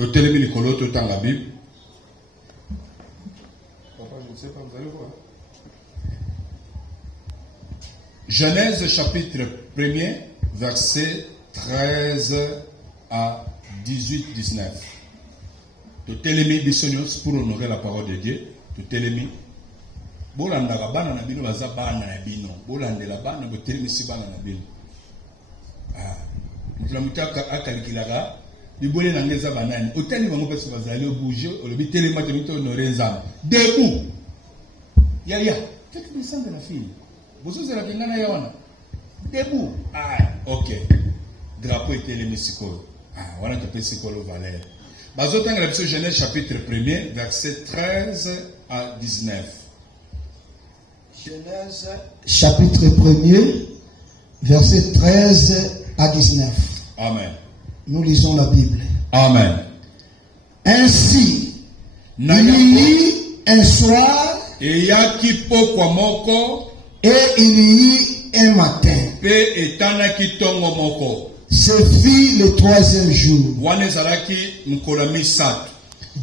Totelemi likolo totanga la Bible. Papa, je ne sais pas, vous allez voir. Genèse chapitre 1er, verset 13 à 18-19. Totelemi bisonyos pour honorer la parole de Dieu. Totelemi. Bolandaka bana na bino baza bana na bino. Bolandela bana botelemi si bana na bino. Mutlamutaka akalikilaka bibole na ngeza banani. Otali bango pesa bazali obouger, olobi telema temito honorer nzambe. Debout. Ya. Qu'est-ce que ça de la fille? Vous êtes la kengana yawana. Debout. OK. Drapeau était le misiko. Voilà que peut sikolo valeur. Bazotanga la Bible Genèse chapitre 1er verset 13 à 19. Genèse chapitre 1er verset 13 à 19. Amen. Nous lisons la Bible. Amen. Ainsi, il y eut un soir et il y eut un matin. Ce fut le troisième jour.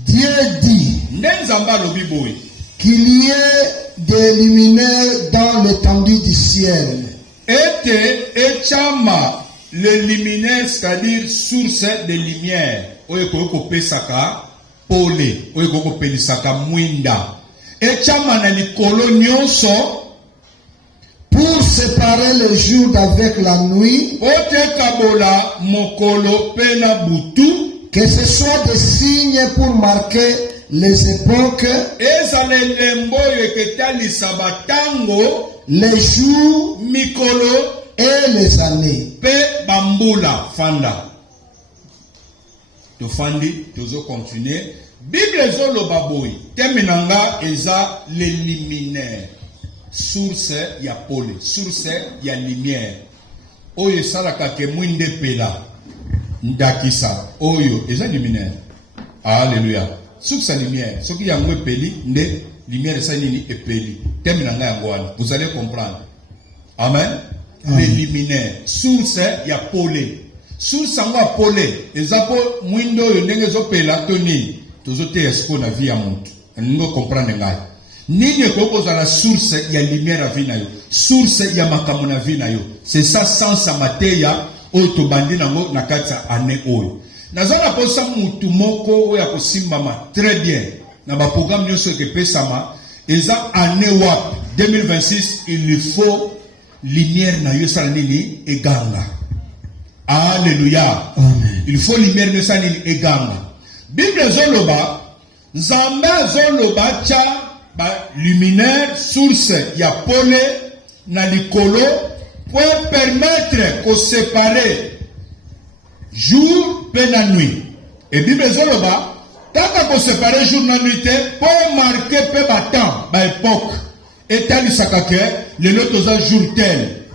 Dieu dit qu'il y ait des luminaires dans l'étendue du ciel. Le luminaire, c'est-à-dire source de lumière. Oyeko pesaka pole, oyeko pelisaka mwinda. Echama na likolo nyonso pour séparer le jour d'avec la nuit. Otekabola mokolo pena butu. Que ce soit des signes pour marquer les époques. Ezalelembo yeketali sabatango. Les jours, mikolo et les années. Pe bambula fanda. To fandi, tozo continuer. Bible zolo baboy. Teminanga eza les luminaires. Source ya pole, source ya lumière. Oyo salaka ke mwinde pela. Ndakisa. Oyo eza luminaire. Alléluia. Source ya lumière. Ce qui y a mwe peli, nde lumière sa nini epeli. Teminanga ya ngwana. Vous allez comprendre. Amen. Les luminaires. Source ya pole. Source ya pole. Ezapo mwindo yo ndenge zo pela toni. Tozote espo na vie ya muntu. Ningo comprendre ngai. Nini koko za la source ya lumière à vie na yo. Source ya makambo na vie na yo. C'est ça sans mateya oyo to bandi nango na kati ya ane oyo. Nazona posa mutu moko oyo akosimbama très bien. Na ba programme nyonso ke pesama eza ane wap 2026 il lui faut lumière na yo sala nini eganga. Alléluia. Amen. Il faut lumière na sala nini eganga. Bible zoloba Nzambe zoloba cha ba luminaire source ya pole na likolo pour permettre qu'on sépare jour et la nuit. Et Bible zoloba tant qu'on sépare jour et nuit pour marquer peu temps ba époque. Et tel sakake le lotoza jour tel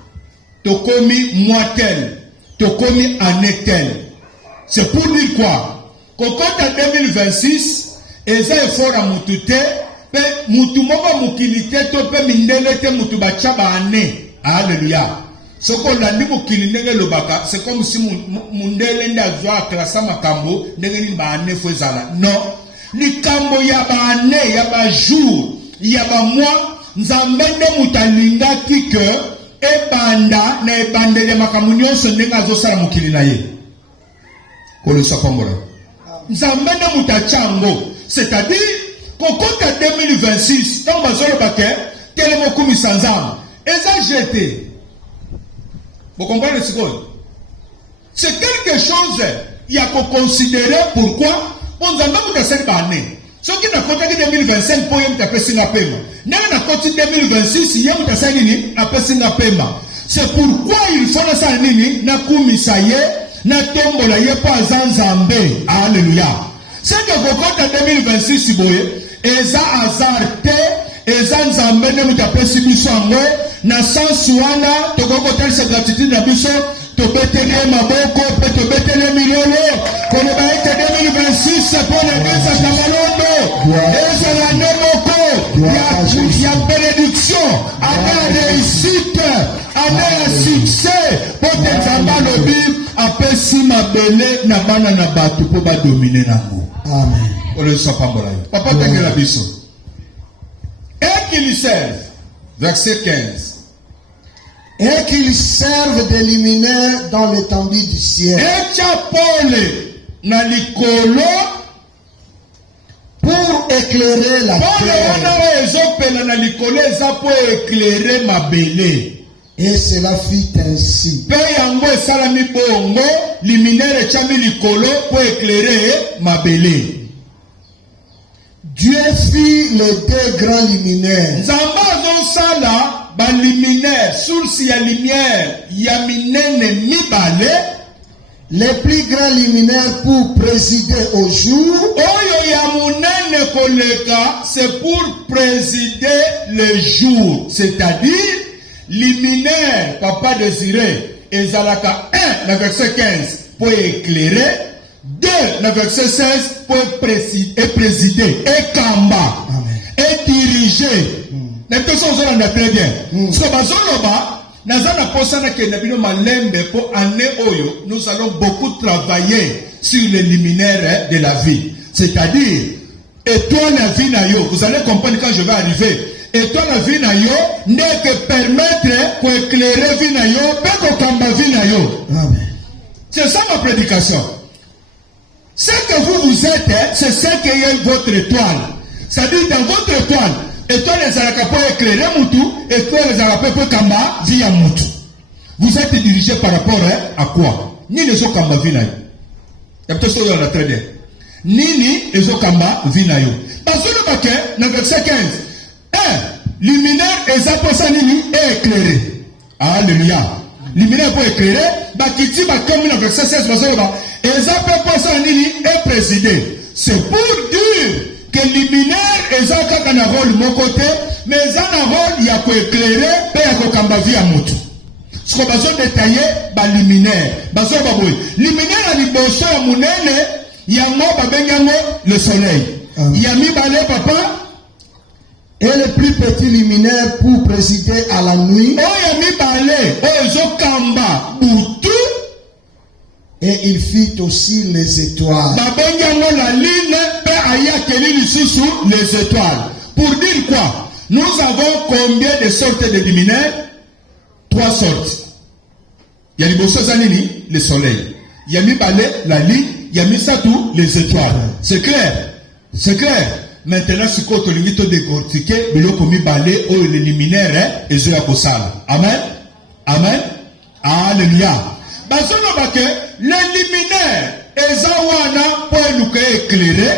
to komi mois tel to komi année tel. C'est pour dire quoi? Kokota 2026 eza effort à mutute pe mutu moko mukilite to pe mindele te mutu bacha ba ane. Alléluia. Soko landi mukili ndenge lobaka c'est comme si mundele nda zwa klasa makambo ndenge ni ba ane fo ezala. Non. Likambo ya ba ane ya ba jour ya ba mois Nzambe nde mutalingaki ke ebanda na ebandele makambo nyonso ndenge azosala mukili na ye. Kolosa pambola. Nzambe nde mutachango. C'est-à-dire kokota 2026 tant bazolo bake telemo kumisa nzambe eza jeté. Vous comprenez ce que c'est quelque chose il y a qu'on considérer pourquoi on nzambe mutasali bane. Ce qui n'a pas 2025 pour yem tapesi na pema. Nanga na koti 2026 yem tasali nini apesi na pema. C'est pourquoi il faut na sala nini na kumisa ye na tombola ye pa zanzambe. Alléluia. C'est que kokota 2026 boye eza azarte eza nzambe ne mutapesi biso angwe na sansu wana tokokotelisa gratitude na biso tobetele maboko pe tobetele milolo kono baite 2026 pour l'église ya Malombo eza la nemoko ya bénédiction année réussite année succès pour te nzamba lobi apesi mabe mabele na bana na bato po ba dominer nango. Amen. Ole so pambola yo. Papa tengela biso. Et qu'ils servent. Verset 15. Et qu'ils servent de luminaire dans l'étendue du ciel. Et chapole na likolo pour éclairer la terre. Et cela fit ainsi. Dieu fit les deux grands luminaires. Les plus grands luminaires pour présider au jour. C'est pour présider le jour. C'est-à-dire, luminaire, papa désiré, Ezalaka 1, le verset 15, pour éclairer. 2, le verset 16, pour présider. Et kamba. Et diriger. Très bien. Nous allons beaucoup travailler sur les luminaires de la vie. C'est-à-dire, étoile la vie na yo. Vous allez comprendre quand je vais arriver. Étoile la vie na yo n'est que permettre pour éclairer vie na yo, pas qu'on kamba vie na yo. C'est ça ma prédication. Ce que vous êtes, c'est ce qui est votre étoile. C'est-à-dire dans votre étoile, étoile les alaka pour éclairer mutu, étoile les alaka pour kamba via mutu. Vous êtes dirigé par rapport à quoi? Ni les autres kamba vinayo. Et peut-être que vous très bien. Ni les autres kamba vinayo. Parce que le baquet, dans le verset 15, luminaire et ça nini est éclairé. Alléluia. Luminaire pour éclairer, bakiti bakomi dans le verset 16, et ça peut nini est présidé. C'est pour dire que luminaire et ça a un rôle de mon côté, mais ça a un rôle il y a pour éclairer, et il y a kamba vie à mutu. Ce qu'on va détailler, bah luminaire. Luminaire à l'ibosho à mounene, il y a moi, le soleil. Il y a mis balé papa. Et le plus petit luminaire pour présider à la nuit. Et il fit aussi les étoiles. Les étoiles. Pour dire quoi? Nous avons combien de sortes de luminaires? 3 sortes. Il y a le soleil. Il y a mis balai, la ligne, il y a mis ça tout, les étoiles. C'est clair? C'est clair? Maintenant, si vous avez décortiqué, vous avez mis balai, ou les luminaires, et vous avez Amen? Amen? Alléluia. Les luminaires, ils ont pour éclairer.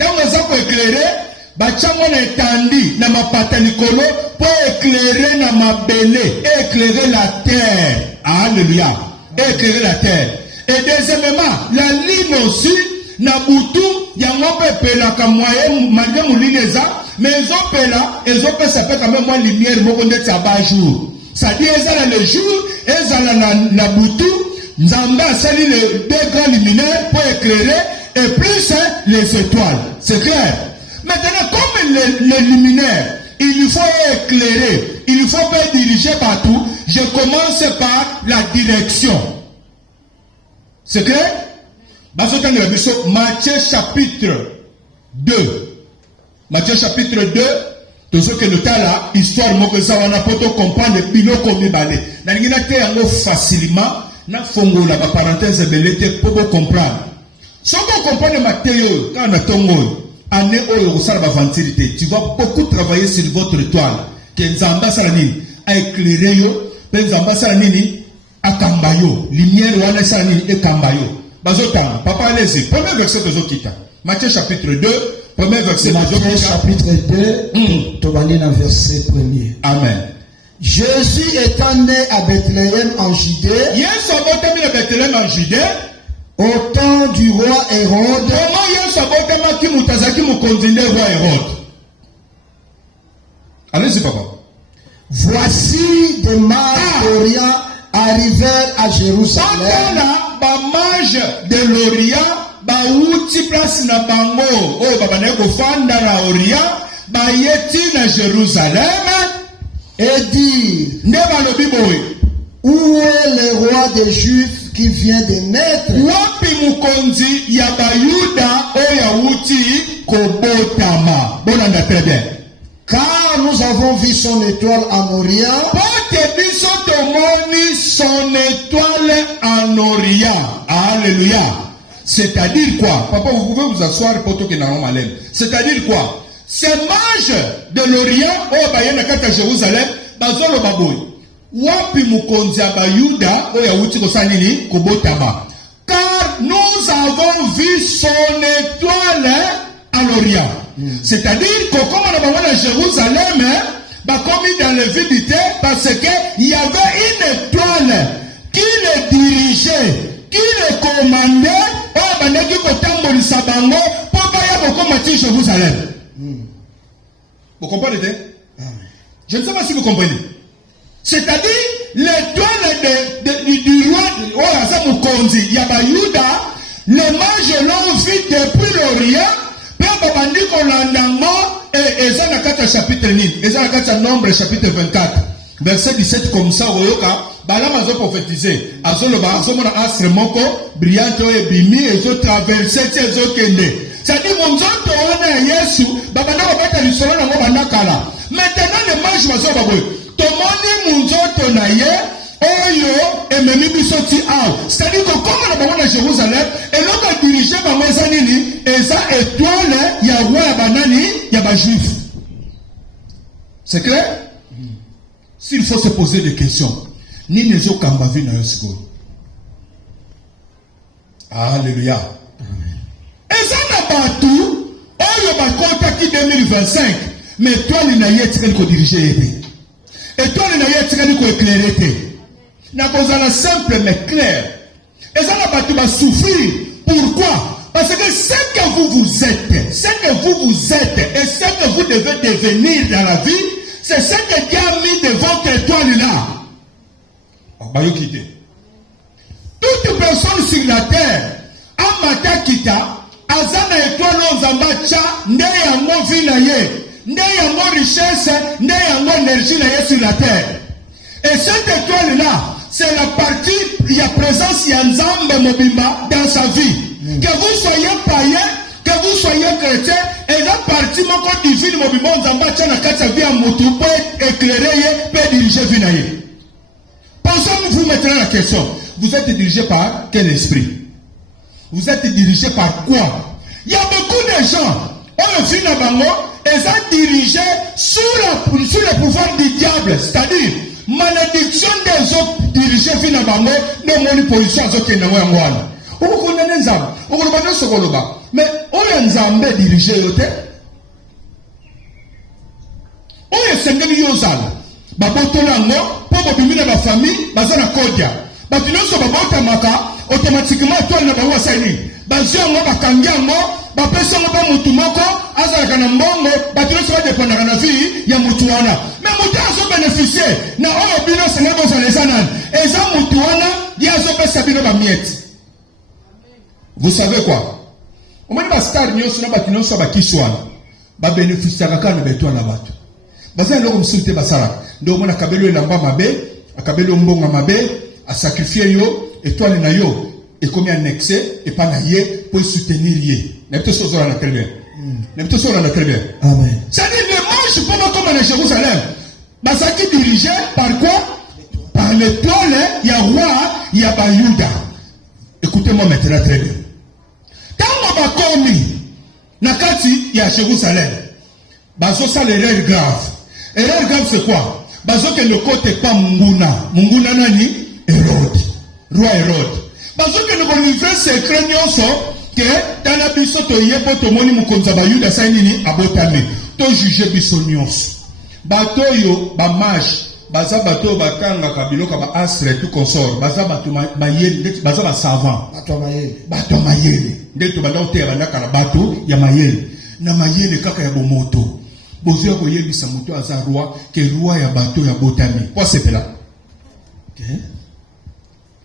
Quand ils ont éclairer, bachango na etandi na mapata likolo pour éclairer na mabele, éclairer la terre. Alléluia. Éclairer la terre. Et deuxièmement, la ligne aussi, na butu, yango pepela ka moyen malgré moulineza, mais ils ont pela, ils ont fait ça fait quand même moins lumière moko ndeti aba jour. Ça dit ils ont le jour, ils ont na butu, nzamba sali les deux grands luminaires pour éclairer et plus les étoiles. C'est clair. Maintenant, comme les luminaires, il faut éclairer, il faut pas diriger partout. Je commence par la direction. C'est clair? Matthieu chapitre 2. Matthieu chapitre 2. Tout ce que le temps là, histoire, moi ça on a pas tout comprendre le pilote comme il balait. Dans une autre facilement, na fongo la parenthèse belete pour comprendre. Si on comprend Matthieu, quand on a ton année où tu vas beaucoup travailler sur votre étoile. Que Nzamba Salani a éclairé yo, Nzamba Salani a kambayo, lumière ou a Salani et kambayo. Bazotan, papa allez-y. Premier verset de Zokita. Matthieu chapitre 2, premier verset de Zokita. Matthieu chapitre 2, Tobalina verset 1er. Amen. Jésus étant né à Bethléem en Judée. Yes, on va Bethléem en Judée. Au temps du roi Hérode. Allez-y, papa. Voici des mages d'Orient arrivèrent à Jérusalem. De l'Orient, bauti place na bango, oh babane ko fanda na Orient, bayeti na Jérusalem, et dire, ne balobi boy. Où est le roi des Juifs qui vient de naître. Wapi mukonzi ya bayuda oya wuti kobotama. Bonanda très bien. Car nous avons vu son étoile en Orient. Pote biso tomoni son étoile en Orient. Alléluia. C'est-à-dire quoi? Papa, vous pouvez vous asseoir pour que nous malem. C'est-à-dire quoi? Ces mages de l'Orient, oh bayena kata Jérusalem, bazolo baboy. Wapi mukonzi ya bayuda oya wuti kosanini kobotama. Car nous avons vu son étoile à l'Orient. C'est-à-dire que comme on a à Jérusalem, comme dans le vide parce qu'il y avait une étoile qui le dirigeait, qui le commandait, pour Jérusalem. Vous comprenez? Je ne sais pas si vous comprenez. C'est-à-dire l'étoile du roi Azamukonzi, Yabayuda, les mages l'ont vu depuis l'Orient. Et ça n'a qu'à chapitre 9, et ça n'a qu'à Nombre chapitre 24, verset 17 comme ça, Balam a prophétisé, Azoloba, Azomona Astre Moko, Briante et Bimi, et zo traversé, et zo kende. C'est-à-dire, mon zoto on a Yesu, Babana va lui sauver dans mon banakala. Maintenant, les mages va s'ababoui. Tomoni mon zoto na ye, Oyo et Memi Bissoti Ao. C'est-à-dire que comme on a à Jérusalem, et l'on a dirigé par Mazanini, et ça étoile, il y a roi Banani, il y a juif. C'est clair? S'il faut se poser des questions, ni les autres Kambavi na Yosko. Alléluia. Et ça n'a pas tout, Oyo va contacter 2025, mais toi, l'inaïe, tu peux diriger. Et toi, l'inaïe, tu peux éclairer. N'a pas simple mais clair. Et ça n'a pas tout à souffrir. Pourquoi? Parce que ce que vous êtes, et ce que vous devez devenir dans la vie, c'est ce que Dieu a mis de votre étoile là. Toute personne sur la terre, Amata Kita, Azana étoile Ozambacha, Neyango Vinaye, Neyango richesse, Neyango énergie sur la terre. Et cette étoile là, c'est la partie, il y a présence, il y a Nzambe Mobimba dans sa vie. Que vous soyez païen, que vous soyez chrétien, et la partie moko divine Mobimba Nzamba tchana katsa vie à Moutou peut éclairer, peut diriger Vinaye. Pensez-vous maintenant la question. Vous êtes dirigé par quel esprit? Vous êtes dirigé par quoi? Il y a beaucoup de gens, on a vu dans Bango, ils sont dirigés sous le pouvoir du diable, c'est-à-dire malédiction des autres dirigés finalement de monopolition aux autres qui n'ont pas. Vous connaissez Nzambe, vous connaissez ce qu'on a. Mais on est Nzambe dirigé au thé. On est 5 millions de gens. Babotolango, pour bobimina ba famille, bazana kodia. Batinoso babotamaka, automatiquement toi na bawa saini. Baziongo bakangiango, bapesa ngo ba mutu moko, azalaka na mbongo, batinoso ba dépendre na vie ya mutu wana. Mais mutu azo bénéficier na oyo bino sengo za lesanan. Eza mutu wana, ya zo pesa bino ba miette. Vous savez quoi? Au moins ba star nyoso na batinoso ba kiswana. Ba bénéficier kaka na beto na bato. Bazana loko msulite basara. Ndio mwana kabelo elamba mabe, akabelo mbonga mabe, a sacrifier yo, étoile na yo, et comme annexé, et pas naïe, pour soutenir yé. N'importe chose on a très bien. N'importe chose on a très bien. Amen. C'est-à-dire, le manche pour moi comme à Jérusalem. Basaki dirigé par quoi? Par l'étoile, il y a roi, il y a Bayuda. Écoutez-moi maintenant très bien. Quand on va commis, Nakati, il y a Jérusalem. Bazo ça l'erreur grave. Erreur grave c'est quoi? Bazo que le côté pas Munguna. Munguna nani? Hérode. Roi Hérode. Bazo que nous livrer secret nyonso que dans la biso to yebo to moni mukonza bayuda sainini abotame. To juger biso nyonso. Bato yo ba mage baza bato bakanga kabiloka ba astre tout consort. Baza bato mayele, baza ba savant. Bato mayele. Bato mayele. Ndeto banda otera ndaka na bato ya mayele. Na mayele kaka ya bomoto. Bozo ko yebisa moto aza roi ke roi ya bato ya botami. Quoi c'est là? OK.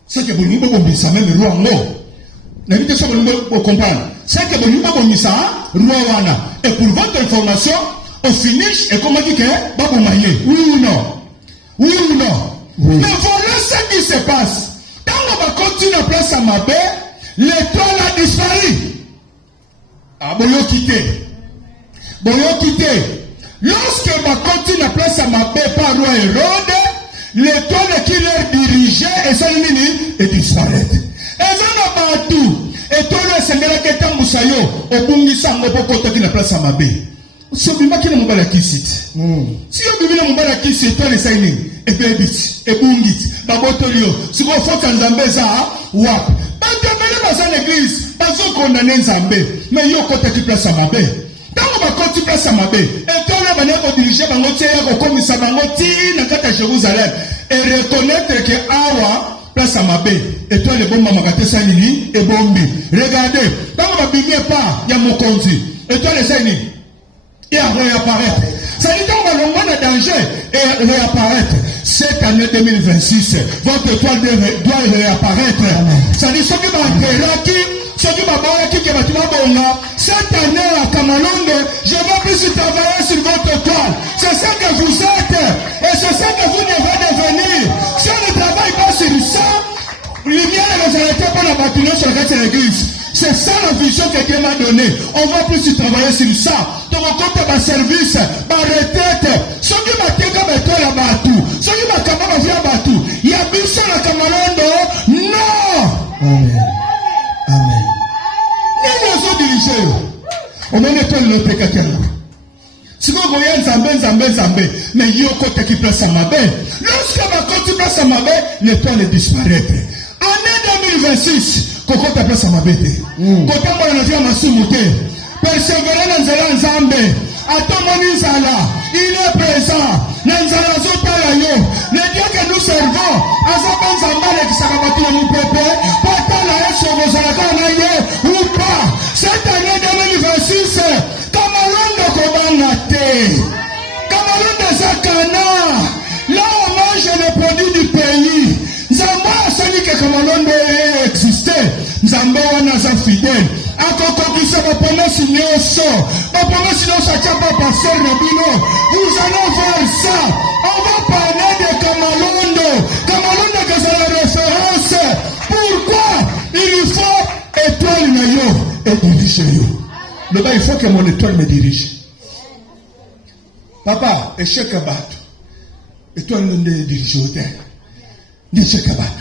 C'est que bonimbo bombisa même roi ngo. Na vite ça bonimbo comprendre. C'est que bonimbo bombisa roi wana. Et pour votre information, au finish et comme on dit que babo maye. Oui ou non? Oui ou non? Oui. Mais voilà ce qui se passe. Quand Quand on va continuer à place à Mabé, l'étoile a disparu. Ah, bon, yo quitté. Lorsque on va continuer à place à Mabé par roi Hérode, l'étoile qui leur dirigeait et ça est disparaître. Et ça n'a pas tout. Étoile c'est là que tant Moussayo au Bungisa Mopo qui la place à Mabé. Si on bima qui ne m'obala qui cite. Si on bima m'obala qui cite, étoile c'est une et bébit et bungit babotolio. Si on faut qu'un zambeza wap. Pas de mêler dans l'église, pas de condamner Zambé, mais yo côté qui place à Mabé. Quand on va continuer place à Mabé, étoile va venir diriger dans notre terre comme ça va monter dans la Jérusalem et reconnaître que Awa place à Mabé, étoile est bon maman gâté sanini et bombi. Regardez, quand on va bimé pas, il y a mon conduit. Étoile est sanini. Et à réapparaître. Ça dit qu'on va l'envoyer dans danger et réapparaître. Cette année 2026, votre étoile doit réapparaître. Ça dit ceux qui vont cette année à Kamalondo, je vais plus travailler sur votre étoile. C'est ça que vous êtes et c'est ça que vous devez devenir. Si on ne travaille pas sur ça, lumière ne va arrêter pour la bâtiment sur l'église. C'est ça la vision que Dieu m'a donnée. On va plus travailler sur ça. Donc on compte ma service, ma retraite. Ceux qui m'ont été comme étoile à Batou, ceux qui m'ont capable de faire Batou, il y a plus sur la Kamalondo. Non! Amen. Amen. Nous nous dirigés. On m'a étoile l'autre quelqu'un. Si vous voyez Zambé, mais il y a un côté qui place à Mabé. Lorsque ma côté place à Mabé, l'étoile disparaît. Année 2026, Koko ta place à Mabé. Côté moi, on a vu à Massoumouté. Persévérer dans Zambé. Atomoni Zala, il est présent. Nanzala Zotalayo. Le Dieu que nous servons, Azaban Zambale qui s'abattue dans mon peuple, pourtant la haine sur vos alacanaïs ou pas. Cette année 2026, Kamalondo Kobanate, Kamalondo Zakana, là on mange les produits du pays. Zamba a celui que Kamalondo existé. Zamba wana za fidèle. Akokokisa ma promesse nyoso. Ma promesse nyoso tchapa pasteur Nobino. Nous allons voir ça. On va parler de Kamalondo. Kamalondo que c'est la référence. Pourquoi il faut étoile na yo et diriger yo. Le gars, il faut que mon étoile me dirige. Papa, échec à battre. Étoile ne dirige au terre. Échec à battre.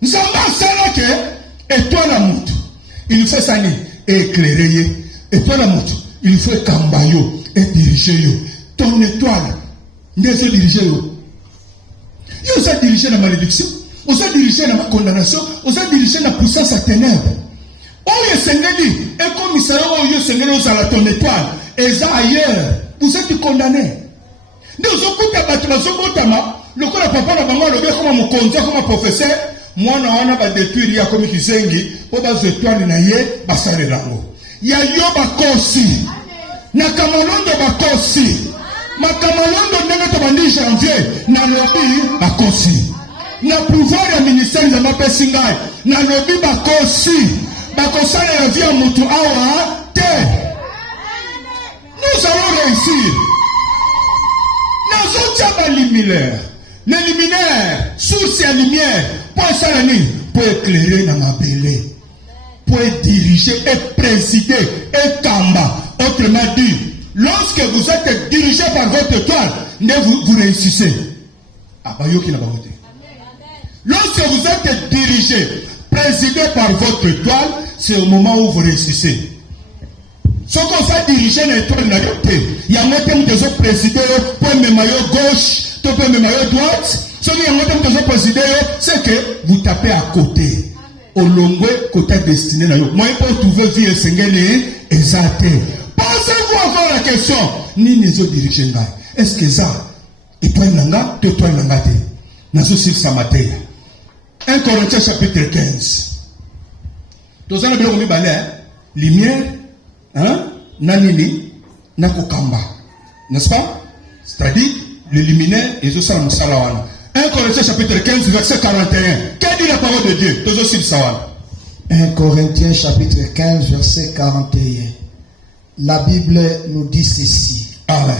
Nous sommes là que étoile à moto. Il faut ça éclairer. Étoile à moto. Il faut cambayo et diriger yo. Ton étoile, ne se diriger yo. Yo se diriger dans la malédiction. On se diriger dans la condamnation. On se diriger dans la puissance à ténèbres. Oye Sengeli, et commissaire, oye Sengeli, aux à ton étoile, et ça ailleurs, vous êtes condamné. Nous sommes tous les bâtiments, le coup de papa, la maman, le bien comme mon conducteur, comme mon professeur, moi, on a détruit, il y a comme qui sengi, pour bas étoile, il y a basare lango. Il y a yo bakosi, na kamalondo bakosi, ma kamalondo n'est pas de janvier, na lobby bakosi, na pouvoir du ministère de ma pessingai, na lobby bakosi. Bakosana la vie à Moutou Awa, terre. Nous allons réussir. Nous avons les luminaires, source à lumière, pour salani, pour éclairer dans ma belée, pour diriger et présider et kamba. Autrement dit, lorsque vous êtes dirigé par votre étoile, vous réussissez. Lorsque vous êtes dirigé, présidé par votre étoile, c'est au moment où vous réussissez. Ce qu'on fait diriger l'étoile, il y a un thème que vous présidez pour le maillot gauche, pour le maillot droite. Ce qui est un thème que vous présidez, c'est que vous tapez à côté. Au long côté destiné. Moi, je peux trouver vie et sengeli exalté. Posez-vous encore la question. Ni les autres dirigeants. Est-ce que ça, étoile nanga, étoile nanga te? Nazo sur sa matière. 1 Corinthiens chapitre 15. Dans un bien lumière, nanini, nakokamba. N'est-ce pas? C'est-à-dire, le luminaire et tout ça, nous salawana. 1 Corinthiens chapitre 15, verset 41. Quelle dit la parole de Dieu? 1 Corinthiens chapitre 15, verset 41. La Bible nous dit ceci. Amen.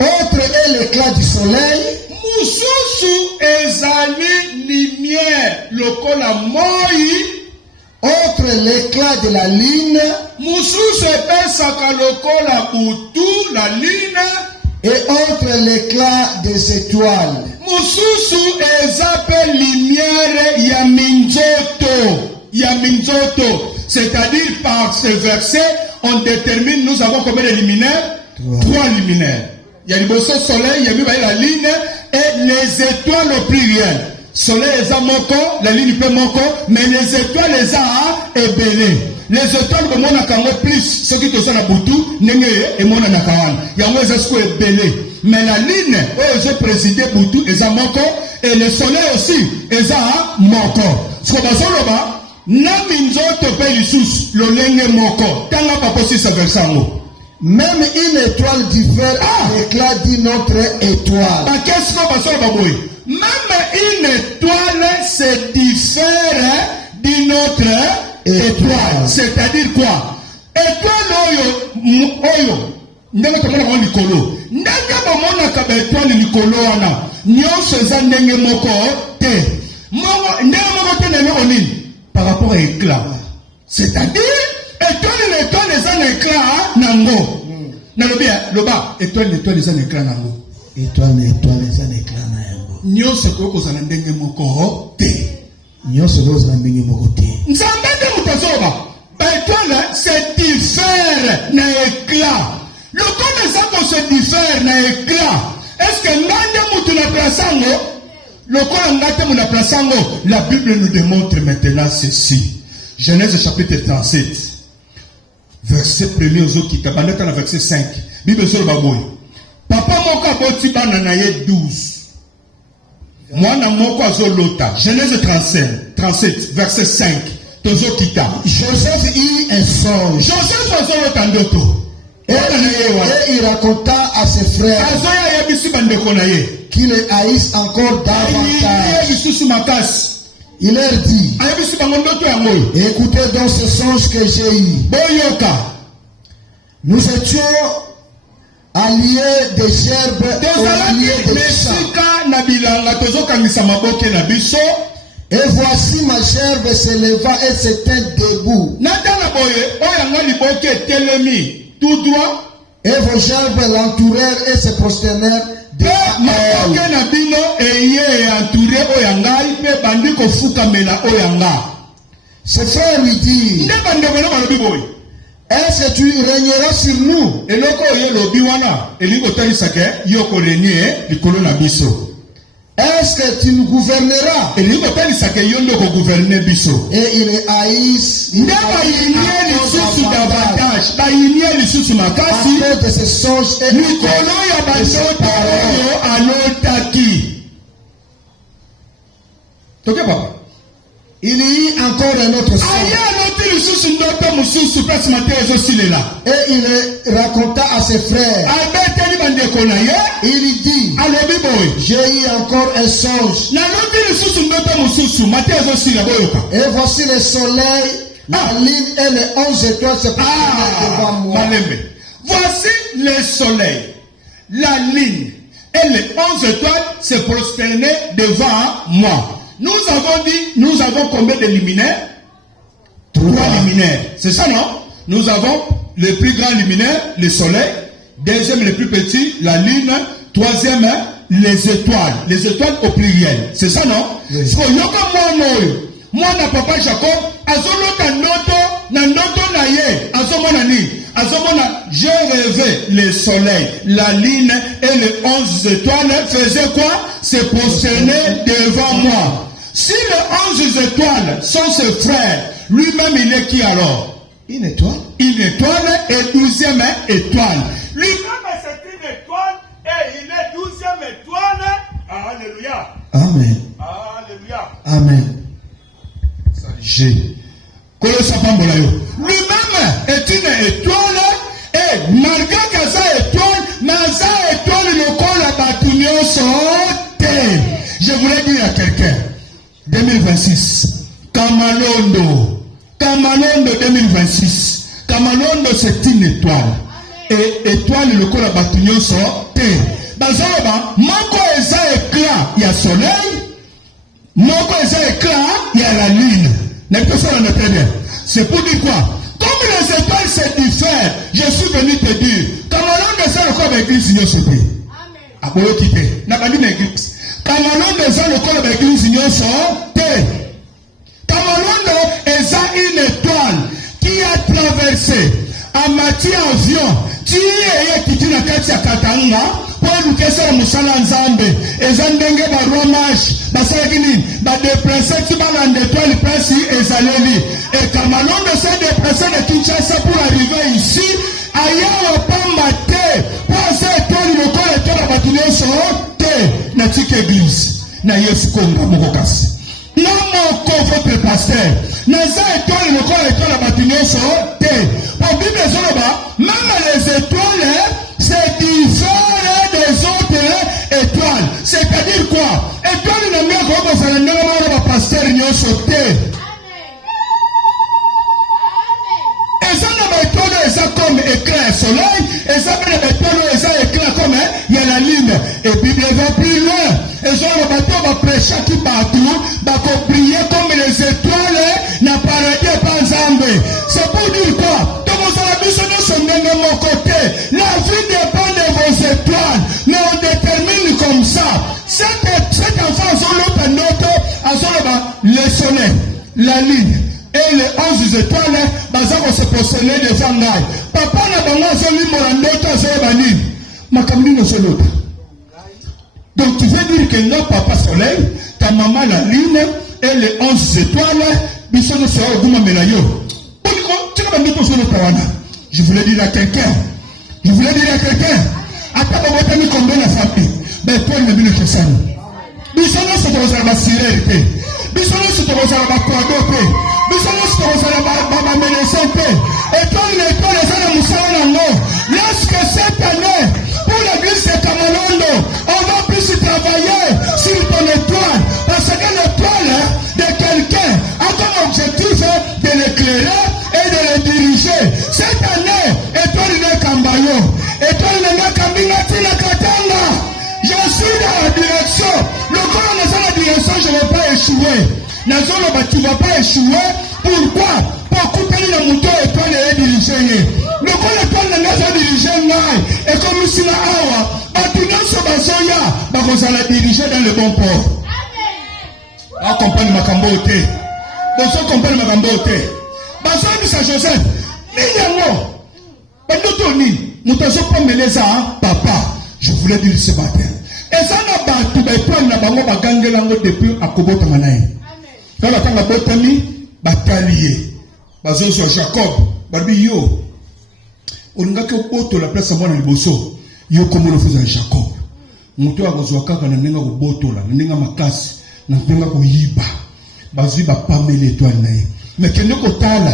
Autre est l'éclat du soleil. Moussos Mususu ezali lumière lokola moi. Autre l'éclat de la lune. Mususu epesaka lokola butu la lune. Et autre l'éclat des étoiles. Mususu eza pe lumière ya minzoto. Ya minzoto. C'est-à-dire par ce verset, on détermine, nous avons combien de luminaires? Trois luminaires. Il y a le beau soleil, il y a la lune et les étoiles au pluriel. Soleil eza moko, la lune peut moko, mais les étoiles eza ebele. Les étoiles comme on a quand même plus, ce qui te sont à Boutou, n'est et mon anakawan. Il y a moins esco ebele. Mais la lune, eux, j'ai présidé Boutou, eza moko, et le soleil aussi, eza moko. Ce qu'on va dire là-bas, na minzoto pe lisusu, lo lenge moko. Tanga pas possible ce verset. Même une étoile diffère l'éclat d'une autre étoile. Qu'est-ce qu'on va dire là-bas? Même une étoile se diffère d'une autre étoile. C'est-à-dire quoi? Étoile oyo. Ndenge tomona ko likolo. Ndenge bomona ka étoile likolo wana. Nyonso eza ndenge moko te. Ndenge moko te na onini par rapport à éclat. C'est-à-dire étoile eza un éclat nango. Na loba étoile eza un éclat nango. Étoile eza un éclat nango. Nyonso ko kozala ndenge moko te. Nyonso ko kozala ndenge moko te. Nzambe de mutazoba. Étoile se diffère na éclat. Le comme ça qu'on se diffère na éclat. Est-ce que ngande mutu na plaçango? Le comme ngate mu na plaçango, la Bible nous démontre maintenant ceci. Genèse chapitre 37. Verset 1er aux autres qui tabanaka na verset 5. Bible sur le baboy. Papa moko aboti bana na ye 12. Mwana moko azolota. Genèse 37 verset 5. Tozo kita. Joseph eut un songe. Joseph azolota ndoto. Et il raconta à ses frères Azoya yebisi bandeko na ye qui le haïssent encore davantage. Il leur dit, écoutez donc ce songe que j'ai eu. Nous étions alliés des gerbes au milieu des champs. Et voici ma gerbe se leva et se tint debout. Tout droit. Et vos gerbes l'entourèrent et se prosternèrent devant ses frères lui dirent, est-ce que tu régneras sur nous? Est-ce que tu nous gouverneras? Et il haïssent à cause de ce songe et de ses paroles. Il y eut encore un autre songe. Et il raconta à ses frères. Il dit, j'ai eu encore un songe. Et voici le soleil, la lune et les 11 étoiles se prosternaient devant moi. Voici le soleil, la lune et les 11 étoiles se prosternaient devant moi. Nous avons combien de luminaires? 3 luminaires. C'est ça, non? Nous avons le plus grand luminaire, le soleil. Deuxième, le plus petit, la lune. Troisième, les étoiles. Les étoiles au pluriel. C'est ça, non? Oui. Moi, na papa Jacob, azolota noto na ye, azomona ni, azomona, j'ai rêvé le soleil, la lune et les 11 étoiles faisaient quoi? Se prosterner devant moi. Si les 11 étoiles sont ses frères, lui-même il est qui alors? Une étoile. Une étoile et 12e étoile. Lui-même c'est une étoile et il est 12e étoile. Alléluia. Amen. Alléluia. Amen. Lui-même est une étoile et malgré que sa étoile, Naza étoile le corps la batunio sorte. Je voulais dire à quelqu'un, 2026, Kamalondo 2026, Kamalondo c'est une étoile. Et étoile le corps la batunio sorte. bazoloba moko eza éclat ya soleil, moko eza éclat ya la lune. N'est-ce pas ça très bien? C'est pour dire quoi? Comme les étoiles se diffèrent, je suis venu te dire, Cameroun descend le corps de l'église n'y a sauté. Aboyo quitté. N'a pas dit l'église. Cameroun descend le corps de l'église n'y a sauté. Cameroun est une étoile qui a traversé Amati avion, qui est qui na kati ya Katanga, pour nous kesa musala nzambe, ezandenge ba romage, ba salakini, ba déplacer qui va dans l'étoile presse ezaleli. Et Cameroun s'est déplacé de Kinshasa pour arriver ici, ailleurs au Pambate, pour cette étoile le corps étoile à bâtiment sauté, na tique église, na Yesu Konga Mokokasi. Non, mon votre pasteur, naza étoile le corps étoile à bâtiment sauté. Pour Bible même les étoiles c'est différent des autres étoiles. C'est-à-dire quoi? Étoile n'a mieux qu'on va faire le pasteur n'y a sauté. Et ça n'a pas étoile, ça comme éclair soleil, et ça n'a pas étoile, ça éclair comme il y a la lune. Et Bible va plus loin. Et ça le bateau va prêcher qui partout, va prier comme les étoiles, n'a pas arrêté pas ensemble. C'est pour dire quoi? Mon côté, la vie dépend de vos étoiles, mais on détermine comme ça. Cet enfant, le soleil, la lune et les 11 étoiles, vont se positionner devant nous. Papa n'a pas mis mon donc tu veux dire que non, papa soleil, ta maman la lune et les 11 étoiles, je voulais dire à quelqu'un, attends, mis combien la famille, mais toi, il ne que ça. Bissono, c'est pour la sirène, Bissono, c'est pour la quadope, Bissono, c'est pour la ménacente, et toi, il est pour les hommes, lorsque cette année, pour l'église de Cameroun, on va plus travailler sur ton étoile, parce que l'étoile de quelqu'un a comme objectif de l'éclairer et de le diriger. Cette année, étoile de Kambayo, étoile de Kambinga Tina Katanga. Je suis dans la direction. Le corps est dans la direction, je ne vais pas échouer. Tu ne vas pas échouer. Pourquoi? Pour couper le mouton étoile et diriger. Le corps étoile n'est pas dirigé. Et comme si la awa, tu n'as pas besoin, vous allez diriger dans le bon port. Accompagne ma cambote. Vous accompagnez ma cambote. Bazo di sa Joseph, ni yango. Pendotoni, nous t'avons pas mêlé ça, papa. Je voulais dire ce matin. Et ça n'a pas tout étoile na bango bagangelango depuis akobota manaye. Quand la tanga botami, batalié. Bazo sur Jacob, babi yo. Olinga ke boto la place mwana liboso. Yo comme le faisait Jacob. Muto akozwa kaka na nenga kobotola, na nenga makasi, na nenga koyiba. Bazi ba pamela étoile naye. Mais que nous kotala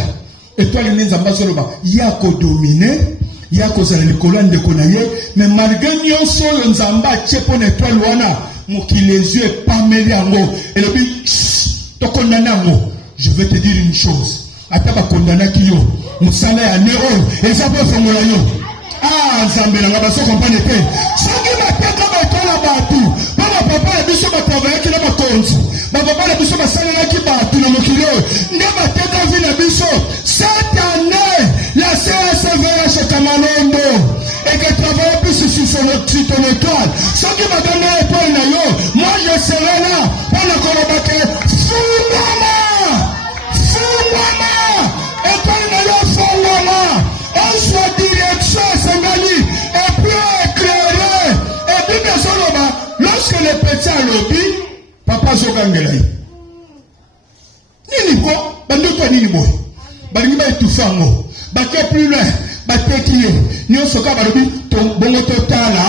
étoile ni nzamba soloba ya ko dominer ya ko zala likolo ndeko na ye mais malgré nyonso yo nzamba tchepo na étoile wana mokili les yeux pameli yango et le but to condamner yango. Je vais te dire une chose, ata ba condamner ki yo musala ya néron et ça peut fongola yo ah nzambe na ba so comprendre te soki ba teka ba étoile ba tout papa la biso ba travailler ki na ba konzi papa la biso ba salela ki ba tout na mokili ne ba teka vi na biso cette année la CSVH Kamalondo et que travaille plus sur ton étoile soki ba donne étoile na yo moi je serai là pour la collaborer fumama étoile na yo fumama on soit direction Sengali et puis éclairé et puis bien sûr lorsque le petit a lobby papa zokangela nini ko banduko nini boy balingi ba etufango bake plus loin bateki nyonso ka balobi bongo totala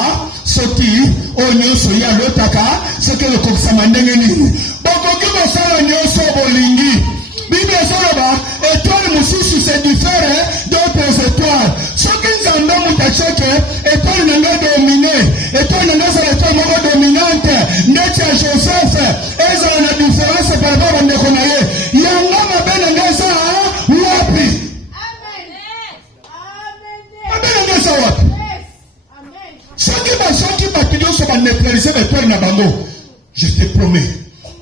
soki o nyonso ya lotaka soki lokokisama ndenge nini bokoki kosala nyonso bolingi Bible soloba étoile mususu c'est différent d'autres étoiles soki nzambe mutacheke étoile nanga domine étoile nanga sala étoile moko dominante ndeti ya Joseph ezala na différence par rapport à ndeko na ye yanga mabe nanga eza wapi mabe nanga eza wapi soki batudio va neutraliser l'étoile na bango. Je te promets,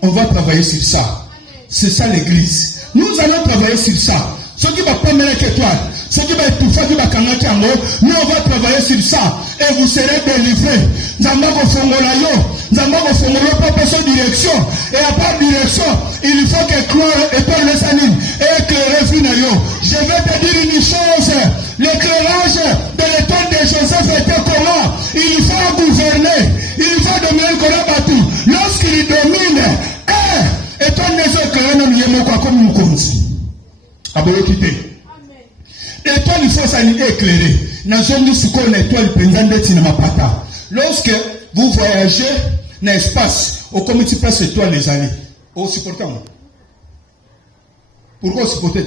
on va travailler sur ça. C'est ça l'église. Nous allons travailler sur ça. Ceux qui vont prendre l'étoile, ceux qui vont étouffer, qui vont kangaki en haut, nous on va travailler sur ça. Et vous serez délivrés. Zamba ko fongola yo, zamba ko fongola pas personne direction. Et à part direction, il faut que Claire étoile les animes et éclairer finalement. Je vais te dire une chose. L'éclairage de l'étoile de Joseph était comment? Il faut gouverner. Il faut dominer le Batu. Lorsqu'il domine, étoile des éclairés non yemoko comme nous compte. Aboyokite. Étoile il faut s'aligner éclairer. Dans zone suko une étoile pendant tinama pata. Lorsque vous voyagez dans l'espace, au comité place étoile les années. Au supportant. Pourquoi supporter?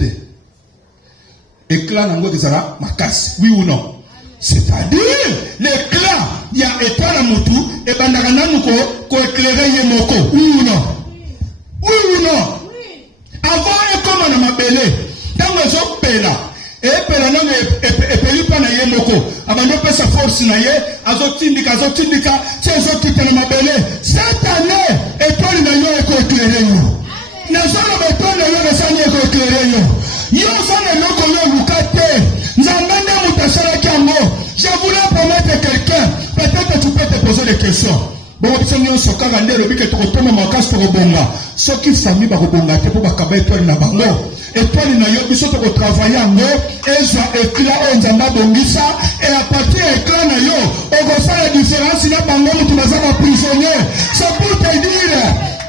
Éclat nango desara makas. Oui ou non? C'est-à-dire l'éclat, il y a étoile à motu et bandagana ko éclairer yemoko. Oui ou non? Oui ou non? Avant et comme on a mabélé, dans les autres pela, et pela non et peli pas na yemoko. Avant de faire sa force na ye, azotindika, c'est les autres qui te mabélé. Cette année, étoile na yo eko éclairer yo. Na zone étoile na yo na sani eko éclairer yo. Yo zone loko yo lukate. Nzambende mutasara kiango. Je voulais promettre quelqu'un. Peut-être tu peux te poser des questions. Bon, si nous sommes quand même le but que tu retournes ma casse pour bonga. Ce qui famille va bonga te pour bakabe étoile na bango. Étoile na yo biso to travailler en et ça éclat nzamba bongisa et à partir éclat na yo on va faire la différence na bango tu vas être prisonnier. C'est pour te dire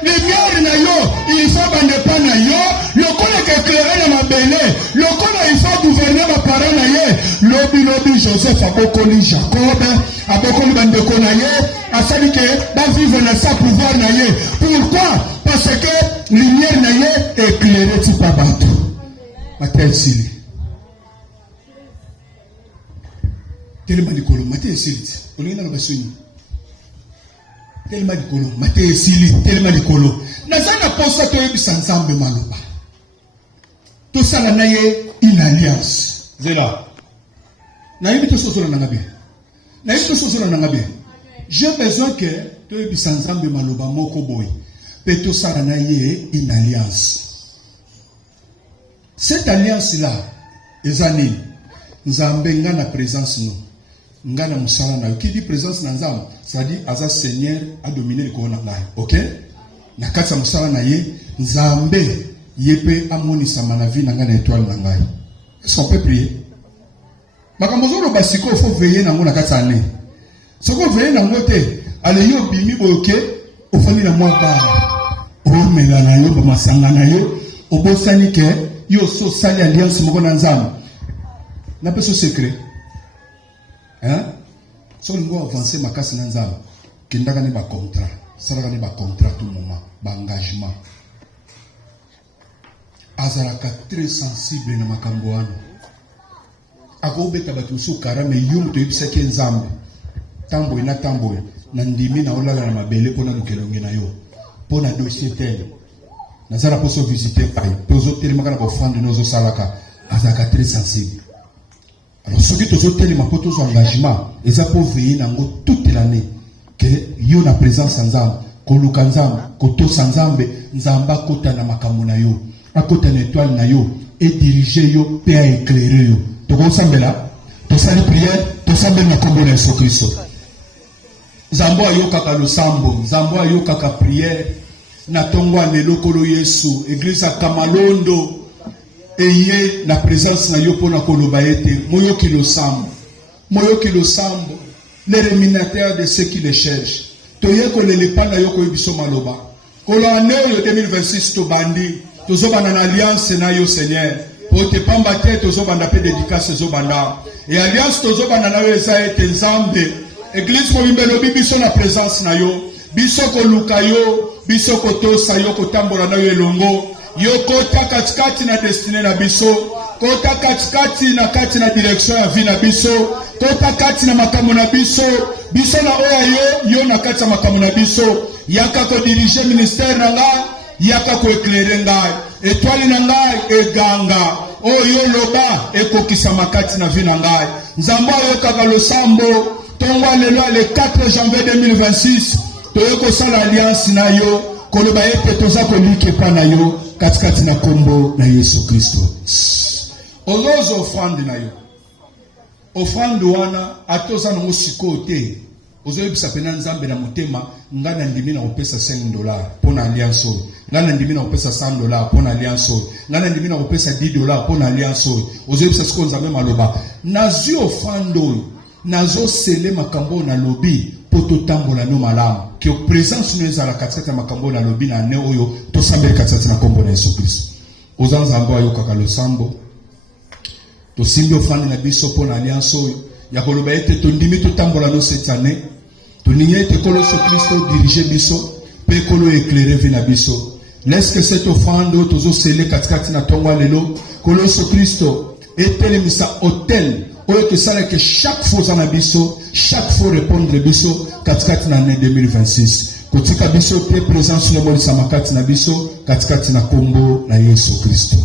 lumière na yo il faut bande pas na yo le kona que éclairer na mabele le kona il faut gouverner ma parole na ye lobi Joseph abokoli Jacob abokoli bande kona ye a sali que va vivre dans sa pouvoir na ye. Pourquoi? Parce que lumière na ye éclairer tu pas battu matin sili tellement de colons matin sili on est dans le bassin tellement de colons matin sili tellement de colons nazana posta to yebi sanzambe maloba to sala na ye une alliance zela na yebi to sosola na ngabe na yebi to sosola na ngabe j'ai besoin que to yebi sanzambe maloba moko boy pe to sala na ye une alliance. Cette alliance-là, ezani, nzambe nga na présence nous, nga na musala na. Qui dit présence na nzambe, ça dit aza Seigneur a dominé le corona na. OK? Na katsa musala na ye, nzambe yepe amoni sama na vie na nga na étoile na ngai. Est-ce qu'on peut prier? Makamozoro basiko faut veiller na ngona katsa ne. Soko veiller na ngote, ale yo bimi boyoke, ofani na mwa ba. O mela na yo ba masanga na yo, obosani ke yo so sali alliance moko na nzambe na peso secret hein so ngo avancer makasi na nzambe kendaka ne ba contrat salaka ne ba contrat tout moment ba engagement azalaka très sensible na makambo wana akobeta batu so karame yo moto yebisa ke nzambe tambo na ndimi na olala na mabele pona lukelonge na yo pona dossier tel. Nous allons pouvoir visiter Paris. Tous les télé makana offrande nos salaka. Azaka très sensible. Alors ceux qui tous télé ma poto engagement, ils ont pour veiller nango toute l'année que yo na présence ensemble, ko lukanzambe, ko to sanzambe, nzamba kota na makambo na yo, akota na étoile na yo et diriger yo pe a éclairer yo. To ko sambela, to sali prière, to sambe na kombo na Yesu Kristo. Nzambo ayo kaka lo sambo, nzambo ayo kaka prière. Natongwa nelokolo Yesu église à Kamalondo eye na présence na yo pona koloba ete moyo ki lo sambo les rémunérateurs de ceux qui les cherchent toye ko lele pa na yo ko biso maloba kolo année 2026 to bandi tozo bana na alliance na yo Seigneur po te pamba te tozo bana pe dédicace zo bana et alliance tozo bana na yo eza ete nzambe église ko bimbelo biso na présence na yo biso ko luka yo biso koto sayo kotambola na yo elongo yo kota katikati na destiné na biso kota katikati na kati na direction ya vie na biso kota kati na makambo na biso na oya yo na kati na makambo na biso yaka ko diriger ministère na nga yaka ko éclairer ngai étoile na ngai eganga oyo loba ekokisa makati na vie na ngai nzambo yo kaka losambo tongwa lelo le 4 janvier 2026 toyeko sala alliance na yo koloba ete toza kolike pa na yo katikati na kombo na Yesu Kristo. Ozozo offrande na yo. Offrande wana atoza na musiko te. Ozoyebisa pena nzambe na motema ngana ndimi na opesa $5 pona alliance. Ngana ndimi na opesa $100 pona alliance. Ngana ndimi na opesa $10 pona alliance. Ozoyebisa siko nzambe maloba. Nazi offrande nazo sele makambo na lobi poto tambola no malamu. Ki presence no ezala katikati ya makambo na lobi na ne oyo to sambele katikati na kombo na Yesu Kristo. Ozanzambo ayo kakalo sambo. To simbi offrande na biso pona alliance oyo ya koloba ete to ndimi to tambola no cette année. To ninye ete kolo so Kristo dirige biso pe kolo éclairer vina biso. Laisse que cette offrande tozo sele katikati na tongwa lelo kolo so Kristo etelemisa hôtel oyo que ça que chaque fois en abisso, chaque fois répondre biso katikati na année 2026. Kotika biso te présence le moli samakati na biso katikati na kombo na Yesu Kristo.